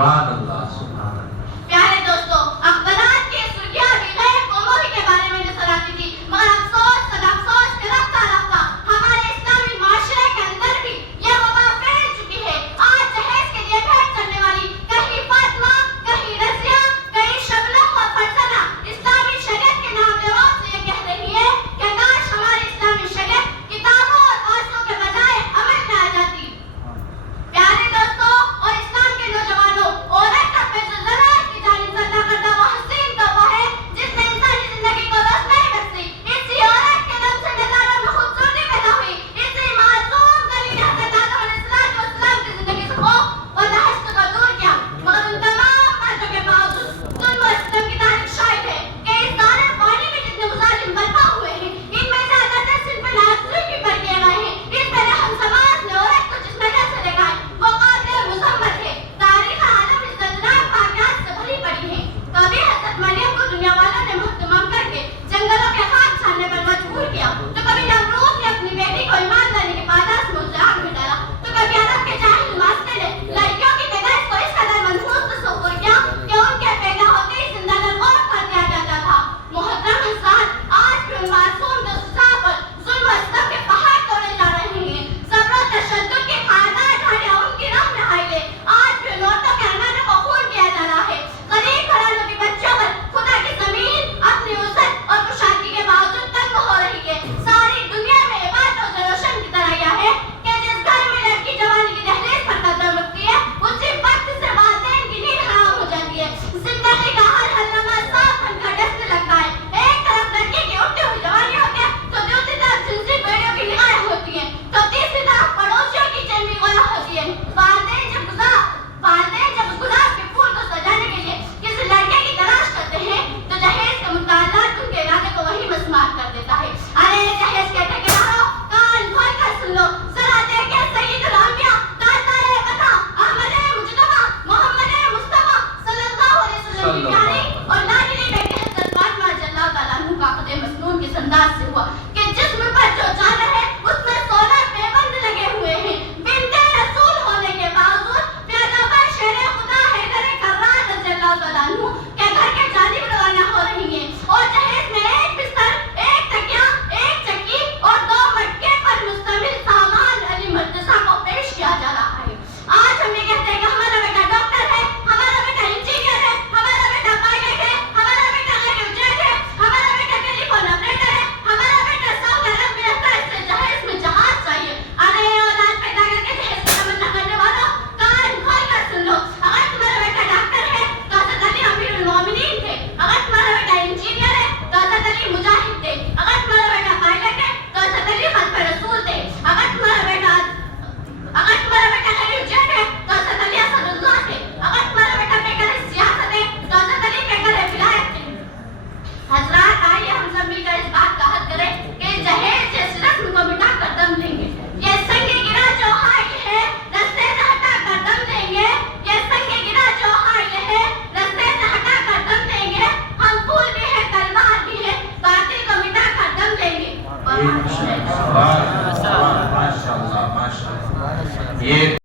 سبحان اللہ سبحان اللہ۔ پیارے دوستو، اخبارات کی سرخیاں بھی غیر قوموں ہی کے بارے میں نظر آتی تھی، مگر افسوس سدا افسوس کہ رفتہ رفتہ ہمارے اسلامی معاشرے کے اندر بھی یہ وبا پھیل چکی ہے۔ آج جہیز کے لیے بھیٹ چلنے والی کہیں فاطمہ، کہیں رضیہ، کہیں شبنم و فرزانہ اسلامی شریعت کے نام لیواز سے یہ کہہ رہی ہے کہ کاش ہماری اسلامی شریعت کتابوں اور آسوں کے بجائے عمل میں آ جاتی۔ پیارے دوستو اور اسلام کے نوجوانوں، عورت کا پیش زراعت کی جانب سدا کردہ وہ حسین تحفہ ہے جس نے انسانی زندگی کو روشنائی بخشی۔ اسی عورت کے دم سے نظاروں میں خوبصورتی پیدا ہوئی، اسی معصوم دلیل نے حضرت آدم علیہ السلام کی زندگی سے خوف و دہشت کو دور کیا، مگر ان تمام باتوں کے باوجود ظلم و ستم کی تاریخ شاہد ہے کہ اس دور فانی میں جتنے مظالم برپا ہوئے ہیں، ان میں سے زیادہ صرف نازل بھی پر کیے گئے ہیں۔ اس طرح ہم سماج نے عورت کو جس نظر سے دیکھا ہے وہ قابل مذمت ہے۔ تاریخ عالم اس دردناک واقعات سے بھری پڑی ہے۔ کبھی حضرت مریم کو دنیا والوں نے محتمم کر کے جنگلوں کے خاک چھاننے پر مجبور کیا، تو کبھی نمرود نے اپنی بیٹی کو ایمان لانے کے پاداش میں اسے آگ میں ڈالا، تو کبھی عرب کے جاہل ماسٹر نے لڑکیوں کی پیدائش کو اس قدر منحوس تصور کیا کہ ان کے پیدا ہوتے ہی زندہ نرغور کر دیا جاتا تھا۔ محترم حضرات، آج بھی ان معصوم دوستاں پر ظلم و ستم کے پہاڑ توڑے جا رہے ہیں۔ صبر و تشدد کی خاردار ڈھالیاں ان کی راہ میں حائل ہے۔ آج بھی ان عورتوں کے ارمانوں کو خون کیا جا رہا ہے۔ غریب گھرانوں کی بچیوں پر خدا کی زمین اپنی وسعت اور کشادگی کے باوجود تنگ ہو رہی ہے۔ ساری دنیا میں یہ بات روز روشن کی طرح یہ ہے کہ جس گھر میں لڑکی جوانی کی دہلیز پر قدم رکھتی ہے اسی وقت سے والدین کی نیند حرام ہو جاتی ہے۔ زندگی کا ہر ہنگامہ صاف بن کر ڈسنے لگتا ہے۔ ایک طرف لڑکی کی اٹھتی ہوئی جوانی ہوتی ہے تو دوسری طرف جنسی بیڑیوں کی نگاہیں ہوتی ہیں، تو تیسری طرف پڑوسیوں کی چربی گویا ہوتی ہے۔ والدین جب گلاب کے پھول کو سجانے کے لیے کسی لڑکے کی تلاش کرتے ہیں تو جہیز کے مطالعات ان کے ارادے کو وہی مسمار کر دیتا ہے۔ ارے جہیز کے ٹھیکیداروں، کان کھول کر سن لو، ذرا دیکھیں سید الانبیاء تاجدار عطا احمد مجتبیٰ محمد مصطفیٰ صلی اللہ علیہ وسلم کی پیاری اور لاڈلی بیٹی حضرت فاطمہ رضی اللہ تعالیٰ عنہ کا عقد مسنون کس انداز سے ہوا کہ جسم پر جو جان ہے اس میں 16 پیبند لگے ہوئے ہیں۔ بنت رسول ہونے کے باوجود پیغمبر شیر خدا حیدر کرار رضی اللہ تعالیٰ عنہ کے گھر کے جانب روانہ ہو رہی ہیں، اور جہیز میں ایک بستر، ایک تکیہ، ایک چکی اور 2 مٹکے پر مشتمل سامان علی مرتضیٰ کو پیش کیا جا رہا ہے۔ آج ہم یہ کہتے ہیں کہ ہمارا بیٹا ڈاکٹر ہے، ہمارا بیٹا انجینئر ہے، ہمارا بیٹا پائلٹ ہے، ہمارا بیٹا ایروجیٹ ہے، ہمارا بیٹا ٹیلی فون آپریٹر ہے، ہمارا بیٹا سعودی عرب میں رہتا ہے، اس سے جہیز میں جہاز چاہیے۔ ارے اولاد پیدا کر کے جہیز کی تمنا کرنے والوں، کان کھول کر سن لو، اگر تمہارا بیٹا ڈاکٹر ہے تو حضرت علی امیر المومنین تھے، اگر تمہارا بیٹا انجینئر ہے تو حضرت علی مجاہد تھے، اگر تمہارا بیٹا پائلٹ ہے تو حضرت علی خلف رسول تھے، اگر تمہارا بیٹا ایروجیٹ ہے تو حضرت علی اسد اللہ تھے، اگر تمہارا بیٹا پیکر سیاست ہے تو حضرت علی پیکر ولایت تھے۔ حضرات، آئیے ہم سب مل کر اس بات کا حد کریں کہ جہیز اس رسم کو مٹا کر دم لیں گے۔ یہ سنگ گرا جو حائل ہے رستے سے ہٹا کر دم لیں گے، یہ سنگ گرا جو حائل ہے رستے سے ہٹا کر دم لیں گے، ہم پھول بھی ہے تلوار بھی ہے باطل کو مٹا کر دم لیں گے۔ ماشاء اللہ ماشاء اللہ۔ یہ